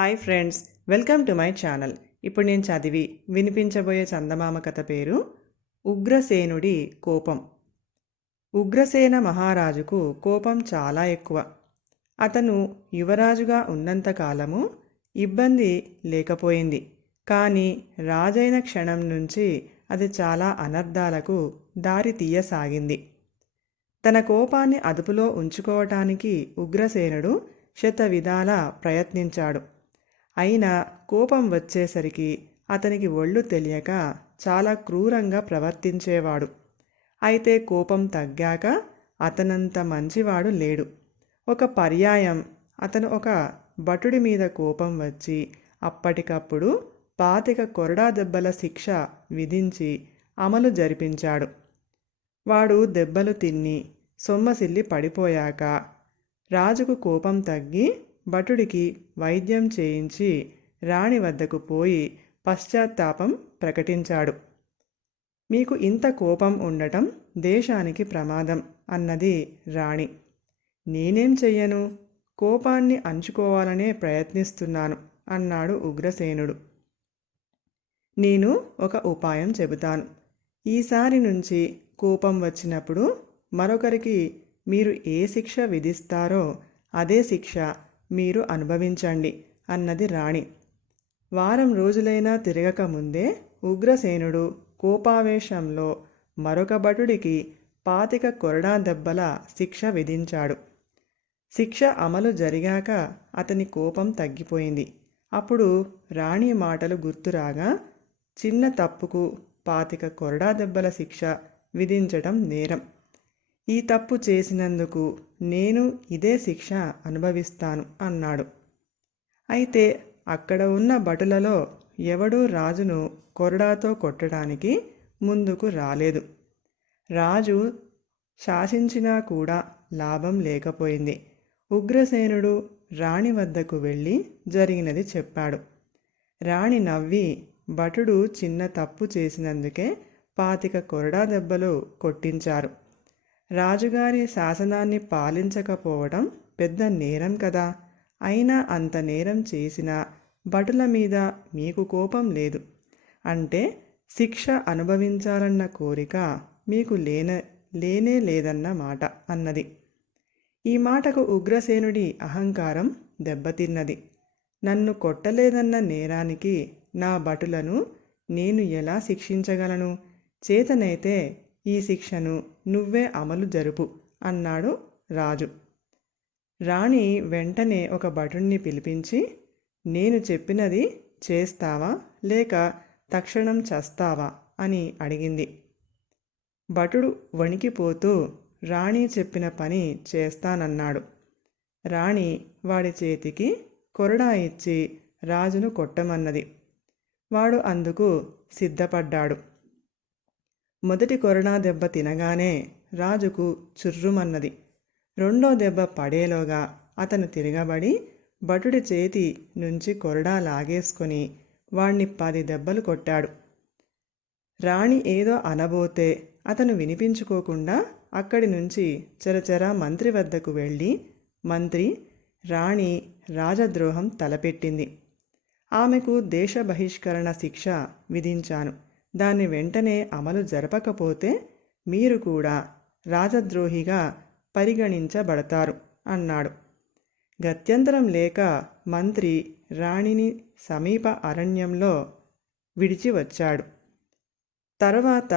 Hi friends welcome to my channel. ఇప్పుడు నేను చదివి వినిపించబోయే చందమామ కథ పేరు ఉగ్రసేనుడి కోపం. ఉగ్రసేన మహారాజుకు కోపం చాలా ఎక్కువ. అతను యువరాజుగా ఉన్నంత కాలము ఇబ్బంది లేకపోయింది. కానీ రాజైన క్షణం నుంచి అది చాలా అనర్థాలకు దారి తీయసాగింది. తన కోపాన్ని అదుపులో ఉంచుకోవటానికి ఉగ్రసేనుడు శత విధాల ప్రయత్నించాడు. అయినా కోపం వచ్చేసరికి అతనికి ఒళ్ళు తెలియక చాలా క్రూరంగా ప్రవర్తించేవాడు. అయితే కోపం తగ్గాక అతనంత మంచివాడు లేడు. ఒక పర్యాయం అతను ఒక భటుడి మీద కోపం వచ్చి అప్పటికప్పుడు పాతిక కొరడా దెబ్బల శిక్ష విధించి అమలు జరిపించాడు. వాడు దెబ్బలు తిని సొమ్మసిల్లి పడిపోయాక రాజుకు కోపం తగ్గి భటుడికి వైద్యం చేయించి రాణి వద్దకు పోయి పశ్చాత్తాపం ప్రకటించాడు. మీకు ఇంత కోపం ఉండటం దేశానికి ప్రమాదం అన్నది రాణి. నేనేం చెయ్యను? కోపాన్ని అంచుకోవాలనే ప్రయత్నిస్తున్నాను అన్నాడు ఉగ్రసేనుడు. నేను ఒక ఉపాయం చెబుతాను. ఈసారి నుంచి కోపం వచ్చినప్పుడు మరొకరికి మీరు ఏ శిక్ష విధిస్తారో అదే శిక్ష మీరు అనుభవించండి అన్నది రాణి. వారం రోజులైనా తిరగక ముందే ఉగ్రసేనుడు కోపావేశంలో మరొక భటుడికి పాతిక కొరడా దెబ్బల శిక్ష విధించాడు. శిక్ష అమలు జరిగాక అతని కోపం తగ్గిపోయింది. అప్పుడు రాణి మాటలు గుర్తురాగా చిన్న తప్పుకు పాతిక కొరడా దెబ్బల శిక్ష విధించటం నేరం. ఈ తప్పు చేసినందుకు నేను ఇదే శిక్ష అనుభవిస్తాను అన్నాడు. అయితే అక్కడ ఉన్న భటులలో ఎవడూ రాజును కొరడాతో కొట్టడానికి ముందుకు రాలేదు. రాజు శాసించినా కూడా లాభం లేకపోయింది. ఉగ్రసేనుడు రాణి వద్దకు వెళ్ళి జరిగినది చెప్పాడు. రాణి నవ్వి భటుడు చిన్న తప్పు చేసినందుకే పాతిక కొరడా దెబ్బలు కొట్టించారు. రాజుగారి శాసనాన్ని పాలించకపోవడం పెద్ద నేరం కదా. అయినా అంత నేరం చేసిన భటుల మీద మీకు కోపం లేదు. అంటే శిక్ష అనుభవించాలన్న కోరిక మీకు లేన లేనే లేదన్న మాట అన్నది. ఈ మాటకు ఉగ్రసేనుడి అహంకారం దెబ్బతిన్నది. నన్ను కొట్టలేదన్న నేరానికి నా భటులను నేను ఎలా శిక్షించగలను? చేతనైతే ఈ శిక్షను నువ్వే అమలు జరుపు అన్నాడు రాజు. రాణి వెంటనే ఒక భటుణ్ణి పిలిపించి నేను చెప్పినది చేస్తావా లేక తక్షణం చస్తావా అని అడిగింది. భటుడు వణికిపోతూ రాణి చెప్పిన పని చేస్తానన్నాడు. రాణి వాడి చేతికి కొరడా ఇచ్చి రాజును కొట్టమన్నది. వాడు అందుకు సిద్ధపడ్డాడు. మొదటి కొరడా దెబ్బ తినగానే రాజుకు చుర్రుమన్నది. రెండో దెబ్బ పడేలోగా అతను తిరగబడి భటుడి చేతి నుంచి కొరడా లాగేసుకొని వాణ్ణి పది దెబ్బలు కొట్టాడు. రాణి ఏదో అనబోతే అతను వినిపించుకోకుండా అక్కడి నుంచి చరచర మంత్రి వద్దకు వెళ్ళి మంత్రి రాణి రాజద్రోహం తలపెట్టింది. ఆమెకు దేశ బహిష్కరణ శిక్ష విధించాను. దాన్ని వెంటనే అమలు జరపకపోతే మీరు కూడా రాజద్రోహిగా పరిగణించబడతారు అన్నాడు. గత్యంతరం లేక మంత్రి రాణిని సమీప అరణ్యంలో విడిచి వచ్చాడు. తర్వాత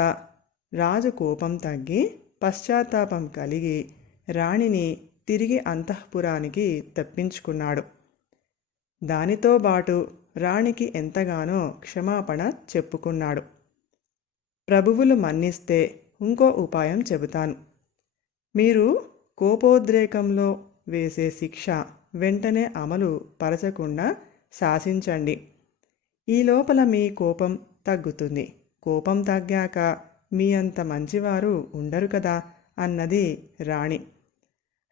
రాజు కోపం తగ్గి పశ్చాత్తాపం కలిగి రాణిని తిరిగి అంతఃపురానికి తెప్పించుకున్నాడు. దానితో బాటు రాణికి ఎంతగానో క్షమాపణ చెప్పుకున్నాడు. ప్రభువులు మన్నిస్తే ఇంకో ఉపాయం చెబుతాను. మీరు కోపోద్రేకంలో వేసే శిక్ష వెంటనే అమలు పరచకుండా శాసించండి. ఈ లోపల మీ కోపం తగ్గుతుంది. కోపం తగ్గాక మీ అంత మంచివారు ఉండరు కదా అన్నది రాణి.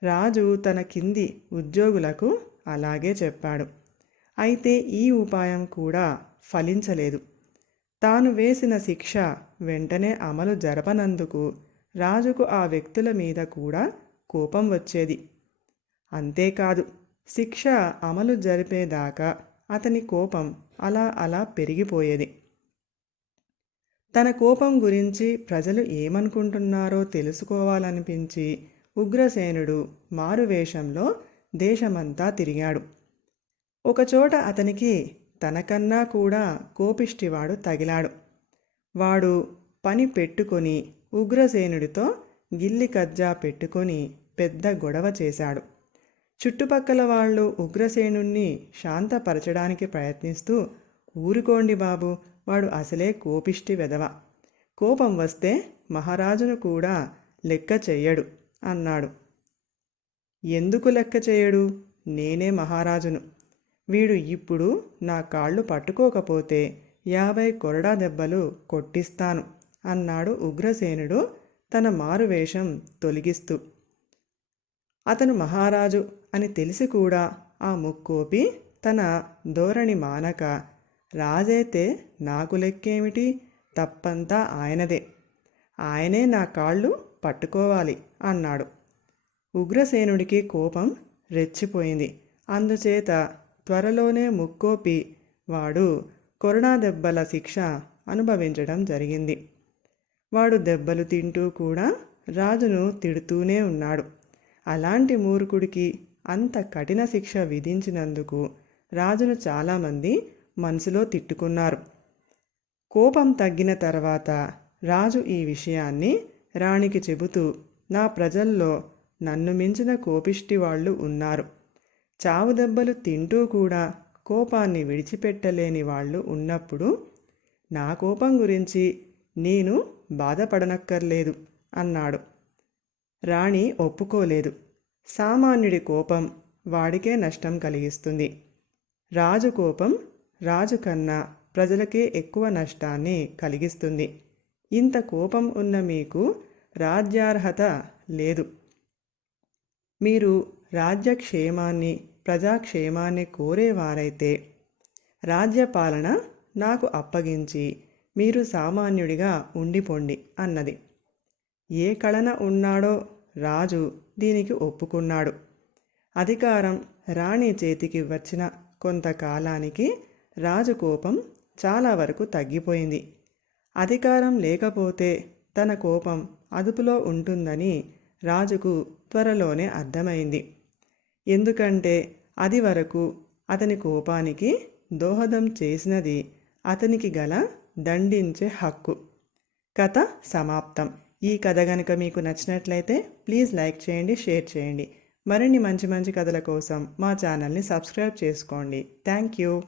రాజు తన కింది ఉద్యోగులకు అలాగే చెప్పాడు. అయితే ఈ ఉపాయం కూడా ఫలించలేదు. తాను వేసిన శిక్ష వెంటనే అమలు జరపనందుకు రాజుకు ఆ వ్యక్తుల మీద కూడా కోపం వచ్చేది. అంతేకాదు శిక్ష అమలు జరిపేదాకా అతని కోపం అలా అలా పెరిగిపోయేది. తన కోపం గురించి ప్రజలు ఏమనుకుంటున్నారో తెలుసుకోవాలనిపించి ఉగ్రసేనుడు మారువేషంలో దేశమంతా తిరిగాడు. ఒకచోట అతనికి తనకన్నా కూడా కోపిష్టివాడు తగిలాడు. వాడు పని పెట్టుకొని ఉగ్రసేనుడితో గిల్లి కజ్జా పెట్టుకొని పెద్ద గొడవ చేశాడు. చుట్టుపక్కల వాళ్ళు ఉగ్రసేనుణ్ణి శాంతపరచడానికి ప్రయత్నిస్తూ ఊరుకోండి బాబు వాడు అసలే కోపిష్టి వెదవ కోపం వస్తే మహారాజును కూడా లెక్క చెయ్యడు అన్నాడు. ఎందుకు లెక్క చేయడు నేనే మహారాజును. వీడు ఇప్పుడు నా కాళ్ళు పట్టుకోకపోతే యాభై కొరడా దెబ్బలు కొట్టిస్తాను అన్నాడు ఉగ్రసేనుడు తన మారువేషం తొలగిస్తూ. అతను మహారాజు అని తెలిసి కూడా ఆ ముక్కోపి తన ధోరణి మానక రాజైతే నాకు లెక్కేమిటి? తప్పంతా ఆయనదే. ఆయనే నా కాళ్ళు పట్టుకోవాలి అన్నాడు. ఉగ్రసేనుడికి కోపం రెచ్చిపోయింది. అందుచేత త్వరలోనే ముక్కోపి వాడు కొరడా దెబ్బల శిక్ష అనుభవించడం జరిగింది. వాడు దెబ్బలు తింటూ కూడా రాజును తిడుతూనే ఉన్నాడు. అలాంటి మూర్ఖుడికి అంత కఠిన శిక్ష విధించినందుకు రాజును చాలామంది మనసులో తిట్టుకున్నారు. కోపం తగ్గిన తర్వాత రాజు ఈ విషయాన్ని రాణికి చెబుతూ నా ప్రజల్లో నన్ను మించిన కోపిష్టి వాళ్ళు ఉన్నారు. చావు దెబ్బలు తింటూ కూడా కోపాన్ని విడిచిపెట్టలేని వాళ్ళు ఉన్నప్పుడు నా కోపం గురించి నేను బాధపడనక్కర్లేదు అన్నాడు. రాణి ఒప్పుకోలేదు. సామాన్యుడి కోపం వాడికే నష్టం కలిగిస్తుంది. రాజు కోపం రాజు కన్నా ప్రజలకే ఎక్కువ నష్టాన్ని కలిగిస్తుంది. ఇంత కోపం ఉన్న మీకు రాజ్యార్హత లేదు. మీరు రాజ్యక్షేమాన్ని ప్రజాక్షేమాన్ని కోరేవారైతే రాజ్యపాలన నాకు అప్పగించి మీరు సామాన్యుడిగా ఉండిపోండి అన్నది. ఏ కళన ఉన్నాడో రాజు దీనికి ఒప్పుకున్నాడు. అధికారం రాణి చేతికి వచ్చిన కొంతకాలానికి రాజు కోపం చాలా వరకు తగ్గిపోయింది. అధికారం లేకపోతే తన కోపం అదుపులో ఉంటుందని రాజుకు త్వరలోనే అర్థమైంది. ఎందుకంటే అది వరకు అతని కోపానికి దోహదం చేసినది అతనికి గల దండించే హక్కు. కథ సమాప్తం. ఈ కథ కనుక మీకు నచ్చినట్లయితే ప్లీజ్ లైక్ చేయండి షేర్ చేయండి. మరిన్ని మంచి మంచి కథల కోసం మా ఛానల్ని సబ్స్క్రైబ్ చేసుకోండి. Thank you.